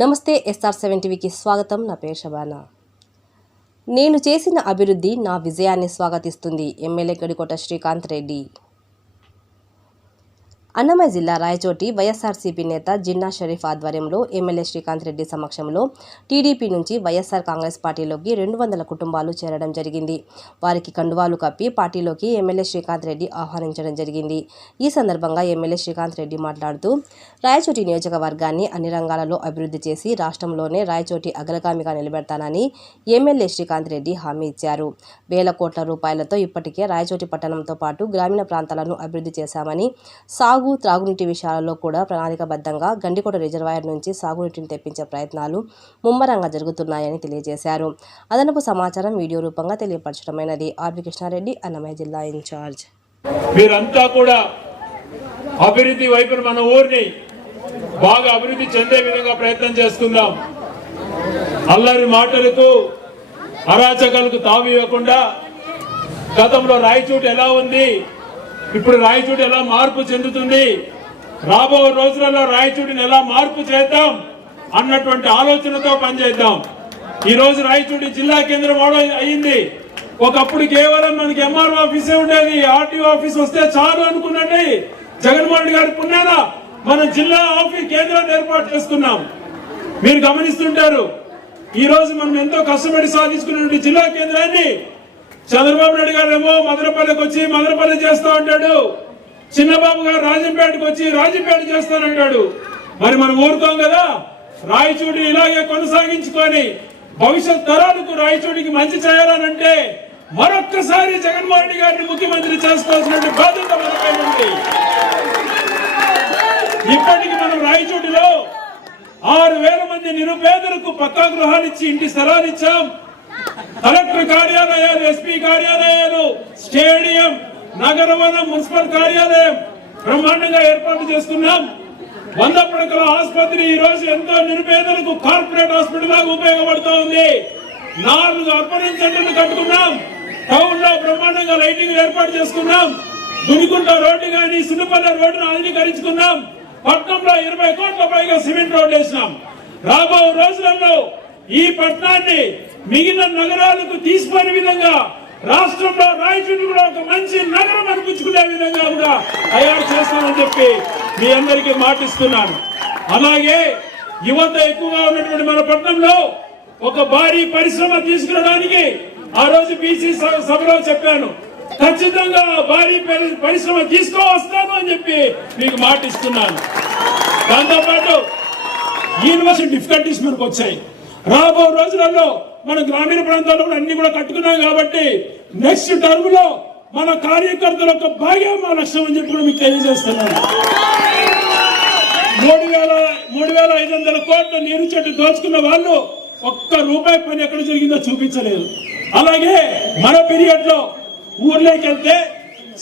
నమస్తే SR seven టీవీకి స్వాగతం. నా పేరు శబానా. నేను చేసిన అభివృద్ధి నా విజయాన్ని స్వాగతిస్తుంది. ఎమ్మెల్యే గడికోట శ్రీకాంత్ రెడ్డి. అన్నమయ్య జిల్లా రాయచోటి వైఎస్ఆర్సీపీ నేత జిన్నా షరీఫ్ ఆధ్వర్యంలో ఎమ్మెల్యే శ్రీకాంత్ రెడ్డి సమక్షంలో టీడీపీ నుంచి వైఎస్ఆర్ కాంగ్రెస్ పార్టీలోకి రెండు వందల కుటుంబాలు చేరడం జరిగింది. వారికి కండువాలు కప్పి పార్టీలోకి ఎమ్మెల్యే శ్రీకాంత్ రెడ్డి ఆహ్వానించడం జరిగింది. ఈ సందర్భంగా ఎమ్మెల్యే శ్రీకాంత్ రెడ్డి మాట్లాడుతూ రాయచోటి నియోజకవర్గాన్ని అన్ని రంగాలలో అభివృద్ధి చేసి రాష్ట్రంలోనే రాయచోటి అగ్రగామిగా నిలబెడతానని ఎమ్మెల్యే శ్రీకాంత్ రెడ్డి హామీ ఇచ్చారు. వేల కోట్ల రూపాయలతో ఇప్పటికే రాయచోటి పట్టణంతో పాటు గ్రామీణ ప్రాంతాలను అభివృద్ధి చేశామని సాగు త్రాగునీటి విషయాలలో కూడా ప్రణాళికబద్ధంగా గండికోట రిజర్వాయర్ నుంచి సాగునీటిని తెప్పించే ప్రయత్నాలు ముమ్మరంగా జరుగుతున్నాయని తెలియజేశారు. అదనపు సమాచారం వీడియో రూపంగా తెలియపరచడమైనది. ఆర్వి కృష్ణారెడ్డి అన్నమయ్య జిల్లా ఇన్ఛార్జ్. మీరంతా కూడా అభివృద్ధి వైపున మన ఊరిని బాగా అభివృద్ధి చెందే విధంగా ప్రయత్నం చేసుకుందాం అల్లరి మాటలకు అరాచకాలకు తావు ఇవ్వకుండా గతంలో రాయచోటు ఎలా ఉంది? ఇప్పుడు రాయచూడి ఎలా మార్పు చెందుతుంది? రాబో రోజులలో రాయచూడిని ఎలా మార్పు చేద్దాం అన్నటువంటి ఆలోచనతో పనిచేద్దాం. ఈ రోజు రాయచూడి జిల్లా కేంద్రం అవడం అయింది ఒకప్పుడు కేవలం మనకి ఎంఆర్ఓ ఆఫీసే ఉండేది. ఆర్టీఓ ఆఫీస్ వస్తే చాలు అనుకున్నట్టు జగన్మోహన్ రెడ్డి గారి పుణ్యాన మనం జిల్లా ఆఫీస్ కేంద్రాన్ని ఏర్పాటు చేసుకున్నాం. మీరు గమనిస్తుంటారు ఈ రోజు మనం ఎంతో కష్టపడి సాధించుకున్న జిల్లా కేంద్రాన్ని చంద్రబాబు నాయుడు గారు ఏమో మదనపల్లికి వచ్చి మదనపల్లి చేస్తా ఉంటాడు చిన్నబాబు గారు రాజంపేటకు వచ్చి రాజంపేట చేస్తానంటాడు. మరి మనం ఊరుకోం కదా? రాయచూడి ఇలాగే కొనసాగించుకొని భవిష్యత్ తరాలకు రాయచూడికి మంచి చేయాలనంటే మరొక్కసారి జగన్మోహన్ రెడ్డి గారిని ముఖ్యమంత్రి చేసుకోవాల్సిన బాధ్యత మనపై ఉంది. ఇప్పటికి మనం రాయచూడిలో ఆరు వేల మంది నిరుపేదలకు పక్కా గృహాలు ఇచ్చి ఇంటి స్థలాలు ఇచ్చాం. కలెక్టర్ కార్యాలయాలు ఎస్పీ కార్యాలయాలు స్టేడియం నగరవనం మున్సిపల్ కార్యాలయం బ్రహ్మాండంగా ఏర్పాటు చేసుకున్నాం. వంద పడకల ఆసుపత్రి ఈ రోజు ఎంతో నిరుపేదలకు కార్పొరేట్ హాస్పిటల్ లాగా ఉపయోగపడుతూ ఉంది. నాలుగు అర్బన్ సెంటర్లు కట్టుకున్నాం. టౌన్లో బ్రహ్మాండంగా లైటింగ్ ఏర్పాటు చేసుకున్నాం. గుడికుంట రోడ్డు కానీ సిన్నపల్లె రోడ్డును ఆధునీకరించుకున్నాం పట్నంలో ఇరవై కోట్ల పైగా సిమెంట్ రోడ్డు వేసినాం. రాబో రోజులలో ఈ పట్టణాన్ని మిగిలిన నగరాలకు తీసుకునే విధంగా రాష్ట్రంలో రాయచూడి కూడా ఒక మంచి నగరం అనిపించుకునే విధంగా కూడా తయారు చేస్తామని చెప్పి మీ అందరికీ మాటిస్తున్నాను. అలాగే యువత ఎక్కువగా ఉన్నటువంటి మన పట్టణంలో ఒక భారీ పరిశ్రమ తీసుకురావడానికి ఆ రోజు బీసీ సభలో చెప్పాను. ఖచ్చితంగా భారీ పరి- పరిశ్రమ తీసుకువస్తాను అని చెప్పి మీకు మాటిస్తున్నాను. దాంతోపాటు యూనివర్సిటీ డిఫికల్టీస్ మనకు వచ్చాయి. రాబో రోజులలో మన గ్రామీణ ప్రాంతాల్లో కూడా అన్ని కూడా కట్టుకున్నాం కాబట్టి నెక్స్ట్ టర్మ్లో మన కార్యకర్తల యొక్క భాగ్యం మా లక్ష్యం అని చెప్పి మీకు తెలియజేస్తున్నాను. మూడు వేల మూడు వేల ఐదు వందల కోట్ల నీరు చెట్టు దోచుకున్న వాళ్ళు ఒక్క రూపాయి పని ఎక్కడ జరిగిందో చూపించలేదు. అలాగే మన పీరియడ్లో ఊర్లోకి వెళ్తే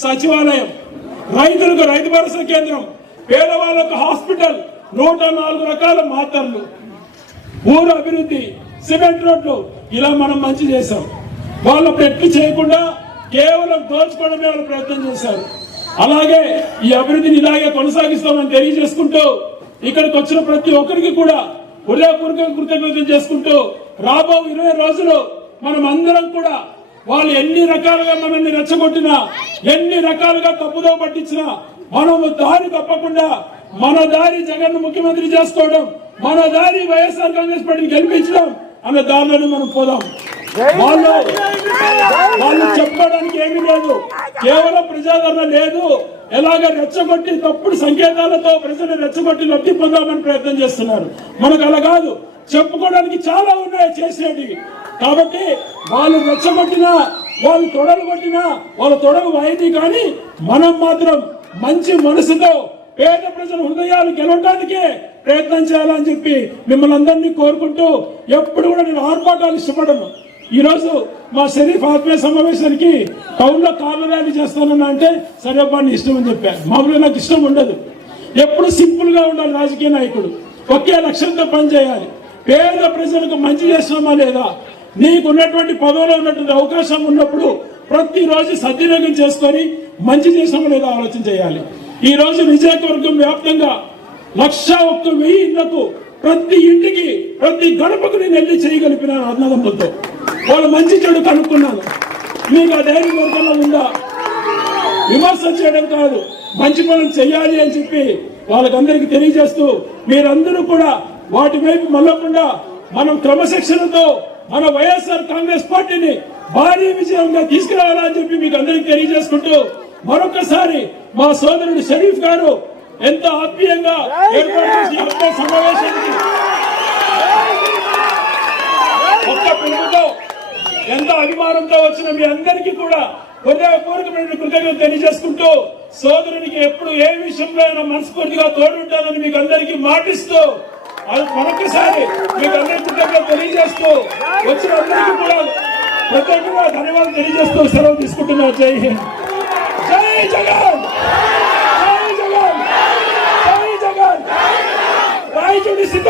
సచివాలయం రైతులకు రైతు భరోసా కేంద్రం పేదవాళ్ళకు హాస్పిటల్ నూట నాలుగు రకాల మాత్రలు. ఊరు అభివృద్ధి సిమెంట్ రోడ్లు ఇలా మనం మంచి చేశాం. వాళ్ళ పెట్టి చేయకుండా కేవలం దోచుకోవడమే వాళ్ళు ప్రయత్నం చేశారు. అలాగే ఈ అభివృద్ధిని ఇలాగే కొనసాగిస్తామని తెలియజేసుకుంటూ ఇక్కడికి వచ్చిన ప్రతి ఒక్కరికి కూడా హృదయపూర్వక కృతజ్ఞతలు చేసుకుంటూ రాబో ఇరవై రోజులు మనం అందరం కూడా వాళ్ళు ఎన్ని రకాలుగా మనల్ని రెచ్చగొట్టినా ఎన్ని రకాలుగా తప్పుదో పట్టించినా మనము దారి తప్పకుండా మన దారి జగన్ ముఖ్యమంత్రి చేసుకోవడం మన దారి వైఎస్ఆర్ కాంగ్రెస్ పార్టీని గెలిపించడం అన్న దారిలోనే మనం పోదాం. వాళ్ళు వాళ్ళు చెప్పడానికి ఏమీ లేదు కేవలం ప్రజాదరణ లేదు. ఎలాగ రెచ్చగొట్టి తప్పుడు సంకేతాలతో ప్రజలు రెచ్చగొట్టి లబ్ధి పొందామని ప్రయత్నం చేస్తున్నారు. మనకు అలా కాదు. చెప్పుకోవడానికి చాలా ఉన్నాయి చేసేది. కాబట్టి వాళ్ళు రెచ్చగొట్టినా వాళ్ళు తొడలు కొట్టినా వాళ్ళ తొడలు వాయిదీ కానీ మనం మాత్రం మంచి మనసుతో పేద ప్రజల హృదయాలు గెలవడానికే ప్రయత్నం చేయాలని చెప్పి మిమ్మల్ని అందరినీ కోరుకుంటూ ఎప్పుడు కూడా నేను ఆర్భాటాలు ఇష్టపడను. ఈరోజు మా షరీఫ్ ఆత్మీయ సమావేశానికి టౌన్లో కార్ల ర్యాలీ చేస్తానన్నా అంటే సరే వాడిని ఇష్టం అని చెప్పాను మామూలుగా నాకు ఇష్టం ఉండదు. ఎప్పుడు సింపుల్గా ఉండాలి రాజకీయ నాయకుడు. ఒకే లక్ష్యంతో పనిచేయాలి పేద ప్రజలకు మంచి చేస్తున్నామా లేదా? నీకు ఉన్నటువంటి పదవిలో ఉన్నటువంటి అవకాశం ఉన్నప్పుడు ప్రతిరోజు సద్వినియోగం చేసుకొని మంచి చేసామో లేదా ఆలోచన చేయాలి. ఈ రోజు విజయవర్గం వ్యాప్తంగా లక్ష ఒక్క వెయ్యి ఇళ్ళకు ప్రతి ఇంటికి ప్రతి గడపకు నేను వెళ్ళి చేయగలిపిన అన్నదమ్ములతో వాళ్ళ మంచి చెడు కనుక్కున్నాను మీకు ఆ ధైర్యం వర్గంలో ఉందా విమర్శ చేయడం కాదు మంచి పనులు చేయాలి అని చెప్పి వాళ్ళకందరికీ తెలియజేస్తూ మీరందరూ కూడా వాటి వైపు మళ్ళకుండా మనం క్రమశిక్షణతో మన వైఎస్ఆర్ కాంగ్రెస్ పార్టీని భారీ విజయంగా తీసుకురావాలని చెప్పి మీకు అందరికి తెలియజేసుకుంటూ మరొకసారి మా సోదరుడు షరీఫ్ గారు ఎంతో ఆత్మీయంగా ఏర్పాటు చేసిన సమావేశానికి ఒక్క పిలుపుతో ఎంతో అభిమానంతో వచ్చిన మీ అందరికీ కూడా హృదయపూర్వకమైన కృతజ్ఞతలు తెలియజేసుకుంటూ సోదరునికి ఎప్పుడు ఏ విషయంలో అయినా మనస్ఫూర్తిగా తోడుంటానని మీకు అందరికీ మాటిస్తూ మరొకసారి మీకు అందరికీ కృతజ్ఞతలు తెలియజేస్తూ వచ్చిన అందరికీ కూడా ప్రత్యేకంగా ధన్యవాదాలు తెలియజేస్తూ సెలవు తీసుకుంటున్నాను. జై హింద్. জয় জগন জয় জগন জয় জগন রায় জুড়ি সিদ্ধ